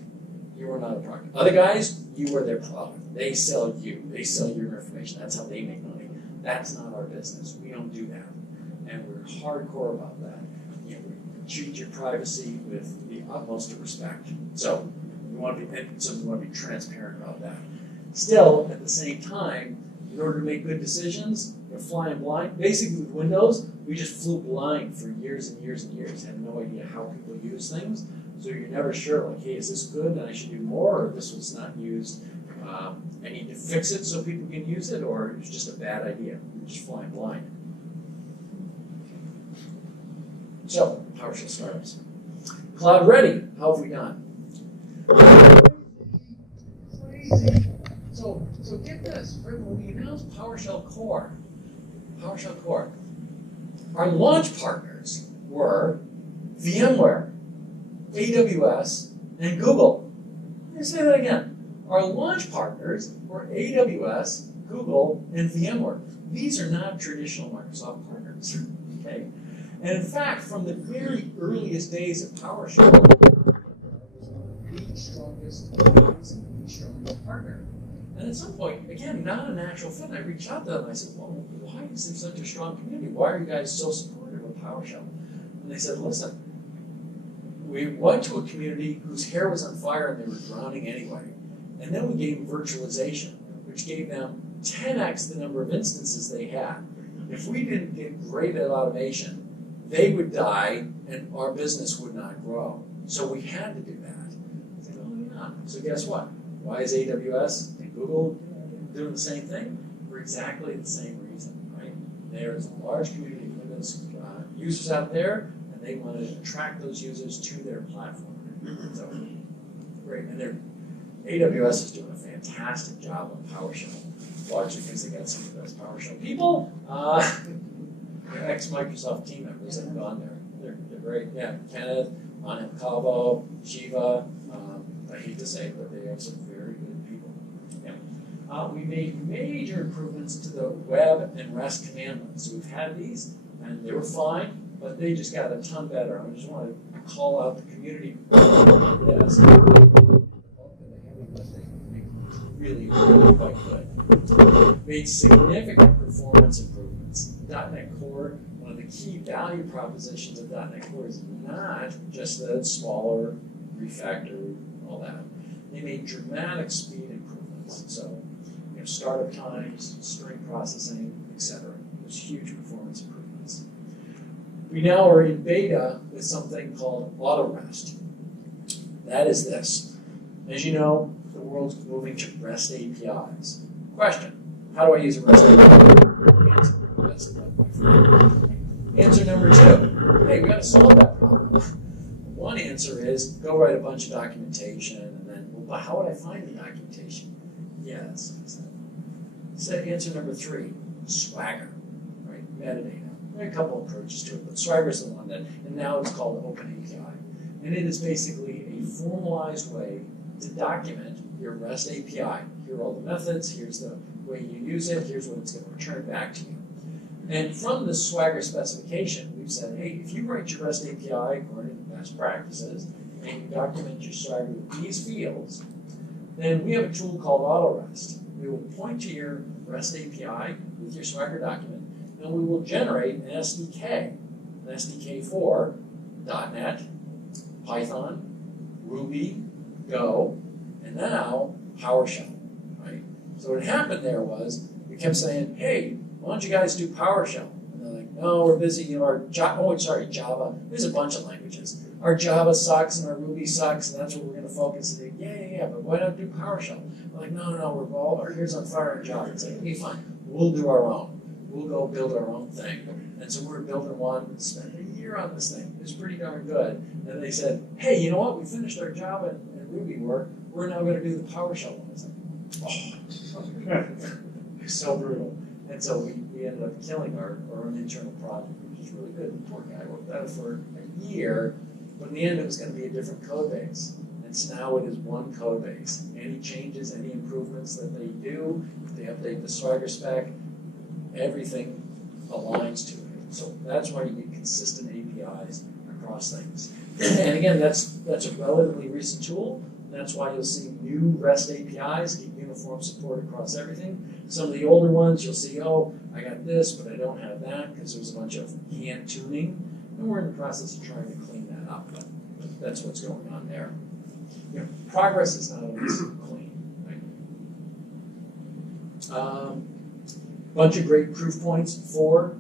You are not a product. Other guys, you are their product. They sell you. They sell your information. That's how they make money. That's not our business. We don't do that. And we're hardcore about that. You know, we treat your privacy with the utmost of respect. So we want to be transparent about that. Still, at the same time, in order to make good decisions, you're flying blind. Basically, with Windows, we just flew blind for years and years and years. Had no idea how people use things. So you're never sure, like, hey, is this good and I should do more, or this was not used. I need to fix it so people can use it, or it's just a bad idea. You're just flying blind. So, PowerShell startups. Cloud ready, how have we done? Crazy. So get this, when we announced PowerShell Core, our launch partners were VMware, AWS, and Google. Let me say that again. Our launch partners were AWS, Google, and VMware. These are not traditional Microsoft partners, okay? And in fact, from the very earliest days of PowerShell, the strongest partner. And at some point, again, not a natural fit, I reached out to them. I said, well, why is there such a strong community? Why are you guys so supportive of PowerShell? And they said, listen, we went to a community whose hair was on fire and they were drowning anyway. And then we gave them virtualization, which gave them 10x the number of instances they had. If we didn't get great at automation, they would die and our business would not grow. So we had to do that. I said, oh yeah. So guess what? Why is AWS and Google doing the same thing? For exactly the same reason, right? There is a large community of Windows users out there, and they want to attract those users to their platform. So great, and AWS is doing a fantastic job on PowerShell, largely because they got some of the best PowerShell people. Ex-Microsoft team members have gone there. They're great. Yeah, Kenneth, Anand Kavo, Shiva. I hate to say it, but they have some very good people. Yeah. We made major improvements to the web and REST commandlets. So we've had these, and they were fine, but they just got a ton better. I just want to call out the community on this. Really quite good. Made significant performance improvements. .NET Core, one of the key value propositions of .NET Core is not just that it's smaller, refactored, all that. They made dramatic speed improvements. So, startup times, string processing, etc. There's huge performance improvements. We now are in beta with something called AutoRest. That is this. As you know, the world's moving to REST APIs. Question: how do I use a REST API? Answer number 2. Hey, we got to solve that problem. One answer is go write a bunch of documentation, and then, well, how would I find the documentation? Yes. So answer number 3: Swagger, right? Metadata. There are a couple approaches to it, but Swagger is the one that, and now it's called OpenAPI, and it is basically a formalized way to document your REST API. Here are all the methods, here's the way you use it, here's what it's going to return back to you. And from the Swagger specification, we've said, hey, if you write your REST API according to best practices, and you document your Swagger with these fields, then we have a tool called AutoRest. We will point to your REST API with your Swagger document, and we will generate an SDK for .NET, Python, Ruby, Go, and now PowerShell, right? So what happened there was we kept saying, hey, why don't you guys do PowerShell? And they're like, no, we're busy. Java. There's a bunch of languages. Our Java sucks and our Ruby sucks, and that's what we're going to focus on. Yeah, but why not do PowerShell? We're like, no, we're all our ears on fire in Java. It's like, okay, fine, we'll do our own. We'll go build our own thing. And so we're building one, spent a year on this thing. It was pretty darn good. And they said, hey, you know what? We finished our Java and Ruby work. We're now going to do the PowerShell one. It's like, oh, it's so brutal. And so we ended up killing our own internal project, which is really good. The poor guy worked at it for a year, but in the end it was going to be a different code base. And so now it is one code base. Any changes, any improvements that they do, if they update the Swagger spec, everything aligns to it. So that's why you get consistent APIs across things. And again, that's a relatively recent tool. That's why you'll see new REST APIs get uniform support across everything. Some of the older ones, you'll see, oh, I got this, but I don't have that because there's a bunch of hand tuning. And we're in the process of trying to clean that up, but that's what's going on there. Progress is not always clean, right? Bunch of great proof points for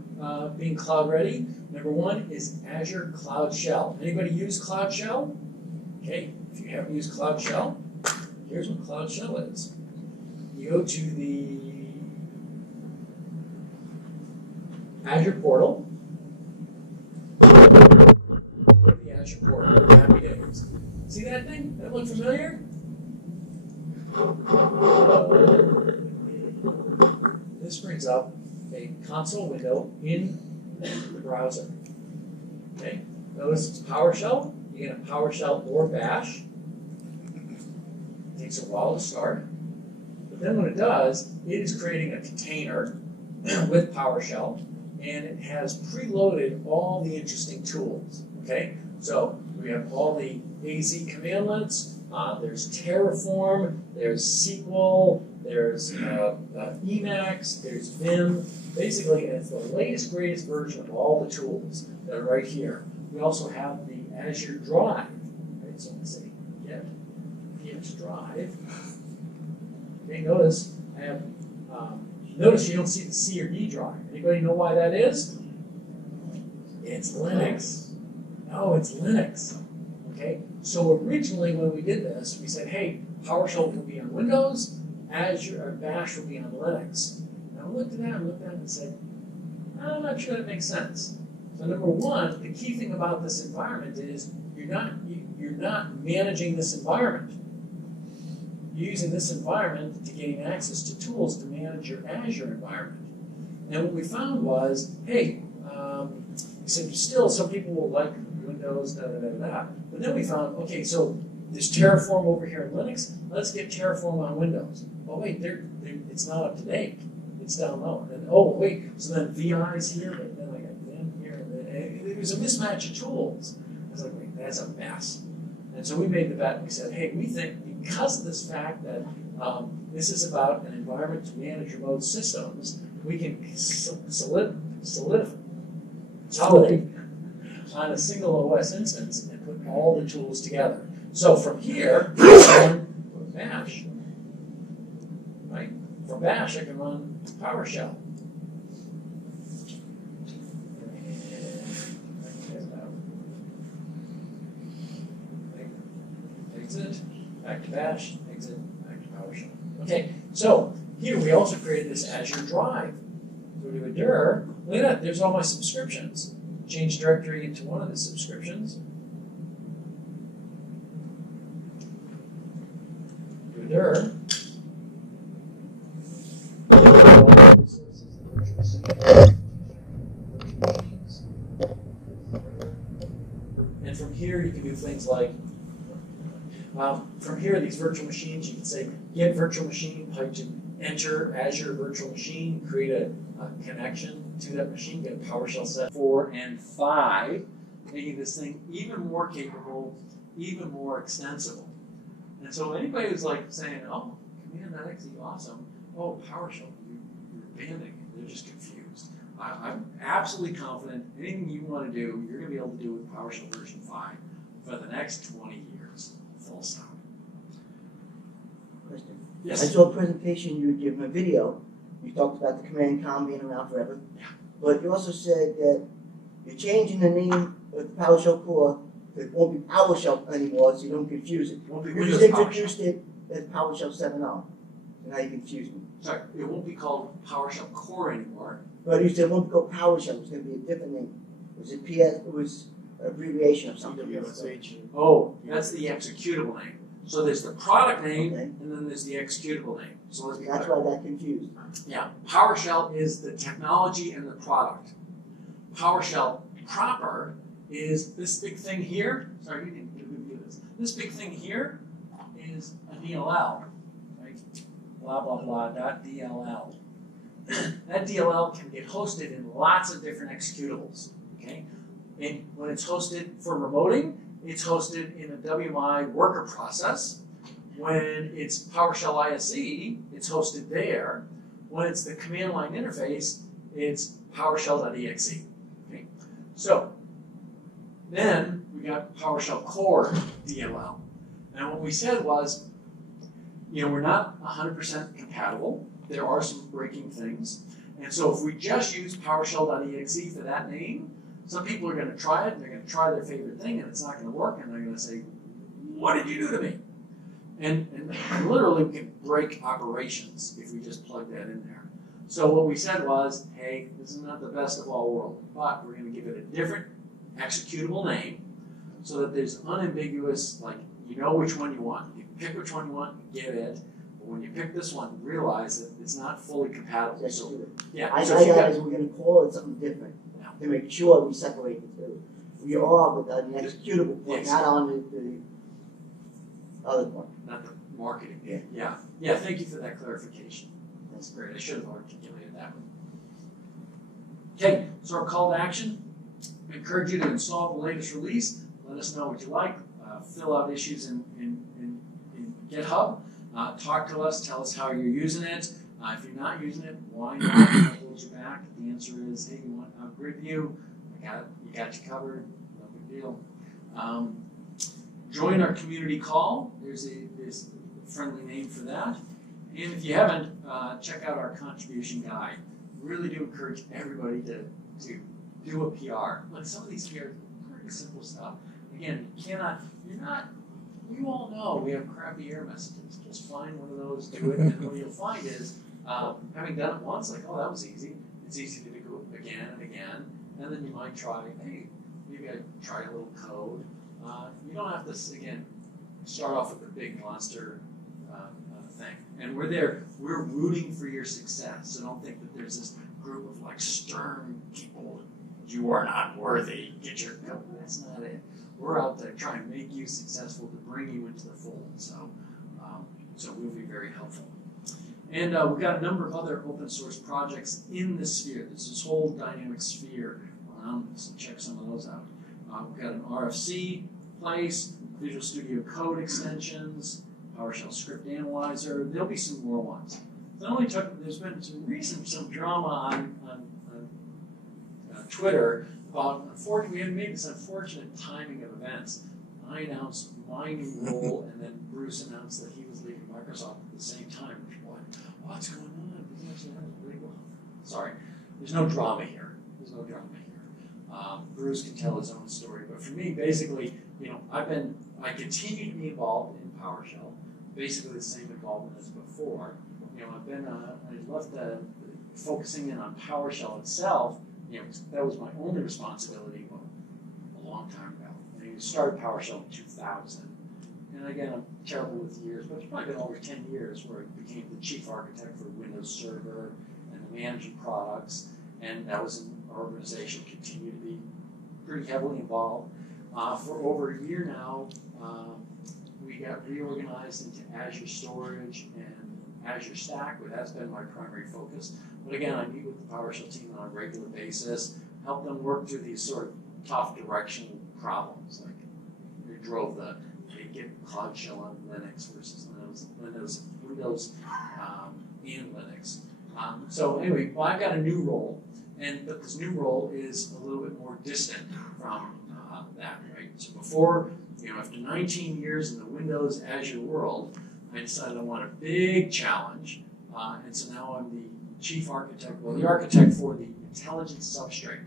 being cloud ready. Number 1 is Azure Cloud Shell. Anybody use Cloud Shell? Okay, if you haven't used Cloud Shell, here's what Cloud Shell is. You go to the Azure portal. Go to the Azure portal. Happy days. See that thing? That look familiar? This brings up a console window in the browser. Okay? Notice it's PowerShell. You get a PowerShell or Bash. It takes a while to start. But then when it does, it is creating a container with PowerShell, and it has preloaded all the interesting tools. Okay? So we have all the AZ commandlets. There's Terraform. There's SQL. there's Emacs, there's Vim, basically, and it's the latest, greatest version of all the tools that are right here. We also have the Azure Drive, right? So I'm going to say get PX Drive. Okay, notice I have, notice you don't see the C or D drive. Anybody know why that is? It's Linux. No, it's Linux. Okay, so originally when we did this, we said, hey, PowerShell will be on Windows, Azure or Bash will be on Linux. And I looked at that and said, I'm not sure that makes sense. So number one, the key thing about this environment is you're not managing this environment. You're using this environment to gain access to tools to manage your Azure environment. And what we found was, hey, so still some people will like Windows, But then we found, okay, so there's Terraform over here in Linux. Let's get Terraform on Windows. Oh wait, it's not up to date. It's down low. And oh wait, so then VI is here, but then I got Vim here. And it was a mismatch of tools. I was like, wait, that's a mess. And so we made the bet and we said, hey, we think because of this fact that this is about an environment to manage remote systems, we can consolidate on a single OS instance and put all the tools together. So from here, I can run Bash. Right? From Bash, I can run PowerShell. Exit, back to Bash, exit, back to PowerShell. Okay, so here we also created this Azure Drive. So we do a dir, look at that, there's all my subscriptions. Change directory into one of the subscriptions. Do a dir. And from here you can do things like, from here, these virtual machines, you can say, get virtual machine, pipe to enter Azure virtual machine, create a connection to that machine, get a PowerShell set 4 and 5, making this thing even more capable, even more extensible. And so anybody who's like saying, oh, command.exe, awesome, oh, PowerShell, you're abandoning it, they're just confused. I'm absolutely confident anything you want to do, you're going to be able to do with PowerShell version 5 for the next 20 years. Full stop. Question. Yes. I saw a presentation you would give in a video. You talked about the command com being around forever. Yeah. But you also said that you're changing the name of the PowerShell core. It won't be PowerShell anymore, so you don't confuse it. Won't be You Windows just PowerShell. introduced it as PowerShell 7.0. And now you confused me. Sorry, it won't be called PowerShell Core anymore. But you said it won't be called PowerShell. It's going to be a different name. Was it PS? It was an abbreviation of something. Oh, that's the executable name. So there's the product name, Okay. and then there's the executable name. So let's be That's clear. why I got confused. Yeah, PowerShell is the technology and the product. PowerShell proper is this big thing here. Sorry, you didn't get a good view of this. This big thing here is a DLL, right? Blah, blah, blah, .dll. That DLL can get hosted in lots of different executables, okay? And when it's hosted for remoting, it's hosted in a WMI worker process. When it's PowerShell ISE, it's hosted there. When it's the command line interface, it's PowerShell.exe. Okay? So then we got PowerShell Core DLL. And what we said was, we're not 100% compatible. There are some breaking things. And so if we just use PowerShell.exe for that name, some people are going to try it, and they're going to try their favorite thing, and it's not going to work, and they're going to say, what did you do to me? And literally we can break operations if we just plug that in there. So what we said was, hey, this is not the best of all worlds, but we're going to give it a different executable name so that there's unambiguous, like, you know which one you want. You can pick which one you want and get it. But when you pick this one, realize that it's not fully compatible. So, yeah, I so got if you it. got, We're going to call it something different to make sure we separate the two. We are, but on the executable point, not on the other point. not the marketing. Yeah. Yeah, thank you for that clarification. That's great. I should have articulated that one. Okay, so our call to action. I encourage you to install the latest release. Let us know what you like. Fill out issues in GitHub. Talk to us, tell us how you're using it. If you're not using it, why not? What holds you back? The answer is, hey, you want a grid view? You got you covered, no big deal. Join our community call. There's a friendly name for that. And if you haven't, check out our contribution guide. Really do encourage everybody to do a PR. Like some of these PRs are pretty simple stuff. Again, you all know we have crappy error messages. Just find one of those, do it, and what you'll find is, having done it once, like, oh, that was easy. It's easy to do it again and again. And then you might try, hey, maybe I try a little code. You don't have to, again, start off with a big monster thing. And we're rooting for your success. So don't think that there's this group of like stern people. You are not worthy. Get your no, that's not it. We're out there trying to make you successful, to bring you into the fold. So we'll be very helpful. And we've got a number of other open source projects in this sphere. There's this whole dynamic sphere around this. So check some of those out. We've got an RFC place, Visual Studio Code extensions, PowerShell Script Analyzer. There'll be some more ones. There's been some drama on Twitter about, unfortunately, we had made this unfortunate timing of events. I announced my new role, and then Bruce announced that he was leaving Microsoft at the same time. People were like, what's going on? Sorry, there's no drama here. There's no drama here. Bruce can tell his own story, but for me, basically, I continue to be involved in PowerShell, basically the same involvement as before. I left focusing in on PowerShell itself. That was my only responsibility a long time ago. I started PowerShell in 2000. And again, I'm terrible with years, but it's probably been over 10 years where I became the chief architect for Windows Server and the management products. And that was an organization, continued to be pretty heavily involved. For over a year now, we got reorganized into Azure Storage and Azure Stack, but that's been my primary focus. But again, I meet with the PowerShell team on a regular basis, help them work through these sort of tough direction problems, like we drove get Cloud Shell on Linux versus Windows and Linux. So anyway, well, I've got a new role, but this new role is a little bit more distant from that, right? So before, after 19 years in the Windows Azure world, I decided I want a big challenge, and so now I'm the chief architect, the architect for the intelligence substrate.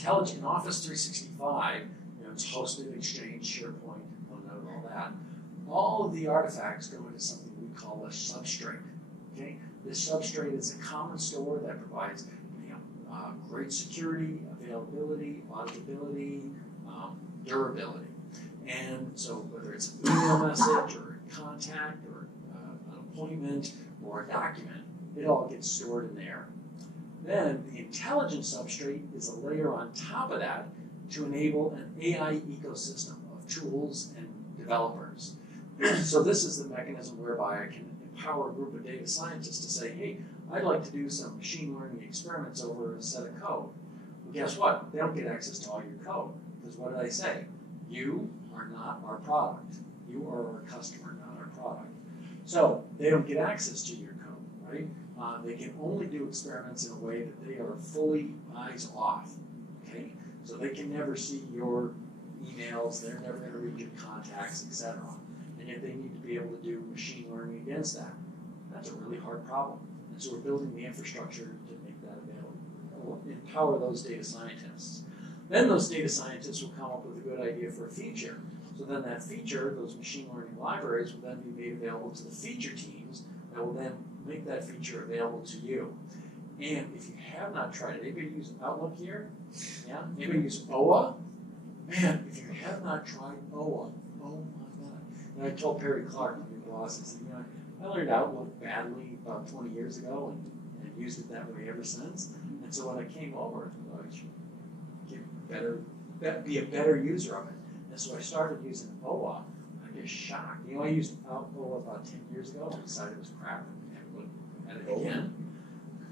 In Office 365, it's hosted, Exchange, SharePoint, OneNote, all that. All of the artifacts go into something we call a substrate. Okay, this substrate is a common store that provides great security, availability, auditability, durability. And so whether it's an email message or a contact or an appointment or a document, it all gets stored in there. Then the intelligence substrate is a layer on top of that to enable an AI ecosystem of tools and developers. So this is the mechanism whereby I can empower a group of data scientists to say, hey, I'd like to do some machine learning experiments over a set of code. Well, guess what? They don't get access to all your code. Because what did I say? You are not our product. You are our customer, not our product. So they don't get access to your code, right? They can only do experiments in a way that they are fully eyes off, okay? So they can never see your emails, they're never going to read your contacts, etc. And yet they need to be able to do machine learning against that. That's a really hard problem. And so we're building the infrastructure to make that available. We'll empower those data scientists. Then those data scientists will come up with a good idea for a feature. So then that feature, those machine learning libraries, will then be made available to the feature teams that will then make that feature available to you. And if you have not tried it, anybody use Outlook here? Yeah? Anybody use OA? Man, if you have not tried OA, oh my God. And I told Perry Clark, my new boss, I said, I learned Outlook badly about 20 years ago and used it that way ever since. And so when I came over, I should be a better user of it. And so I started using OA. I get shocked. I used OA about 10 years ago and decided it was crap and never looked at it again.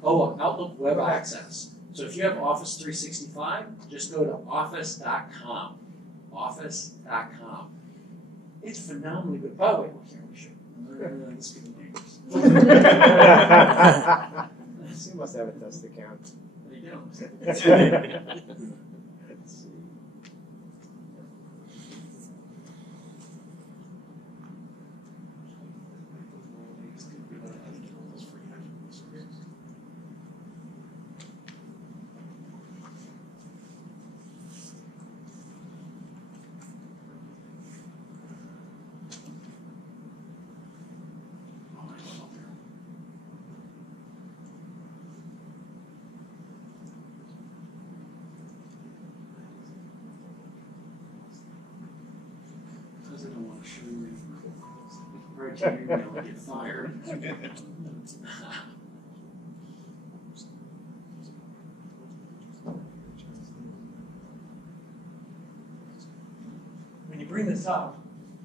OA, Outlook Web Access. So if you have Office 365, just go to office.com. Office.com. It's phenomenally good. By the way, here, let me show you. This could be dangerous. You must have a test account. There you go. Let's see. Because I don't want to show you right to your email and get fired. When you bring this up,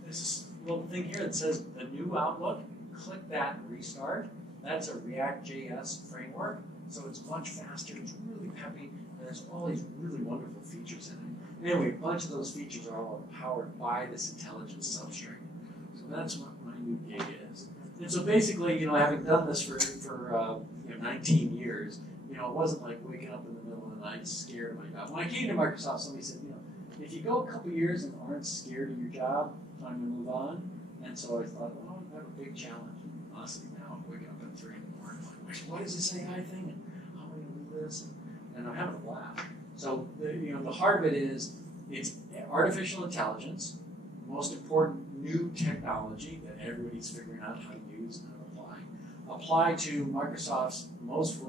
this little thing here that says the new Outlook, click that and restart. That's a React.js framework, so it's much faster, it's really peppy, and there's all these really wonderful features in it. Anyway, a bunch of those features are all powered by this intelligent substrate. So that's what my new gig is. And so basically, having done this for 19 years, it wasn't like waking up in the middle of the night scared of my job. When I came to Microsoft, somebody said, if you go a couple years and aren't scared of your job, time to move on. And so I thought, well, I have a big challenge. Honestly, now I'm waking up at 3 in the morning, like, what is this AI thing? And how am I going to do this? And I'm having a blast. So the heart of it is it's artificial intelligence, most important new technology that everybody's figuring out how to use and apply. Apply to Microsoft's most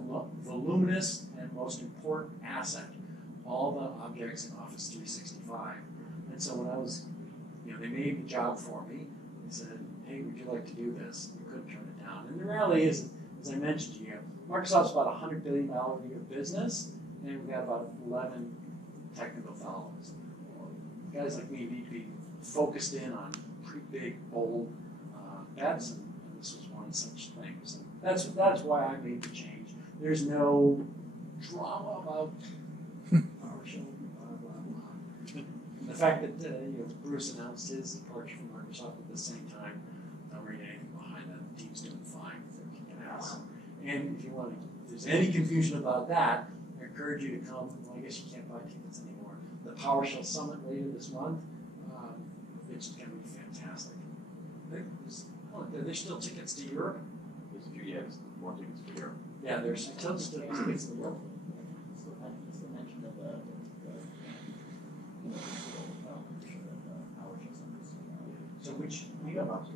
voluminous and most important asset, all the objects in Office 365. And so when I was, they made the job for me. They said, hey, would you like to do this? You couldn't turn it down. And the reality is, as I mentioned to you, Microsoft's about a $100 billion a year business, and we've got about 11 technical fellows. Guys like me need to be focused in on pretty big, bold bets, and this was one such thing. So that's why I made the change. There's no drama about PowerShell, blah, blah, blah. The fact that Bruce announced his departure from Microsoft at the same time, don't read anything behind that. The team's doing fine with their kicking ass. And if there's any confusion about that, I encourage you to come. Well, I guess you can't buy tickets anymore. The PowerShell Summit later this month, it's going to be fantastic. There's still tickets to Europe? There's a few, yes, more tickets for Europe. Yeah, there's still tickets to Europe. So which meetup?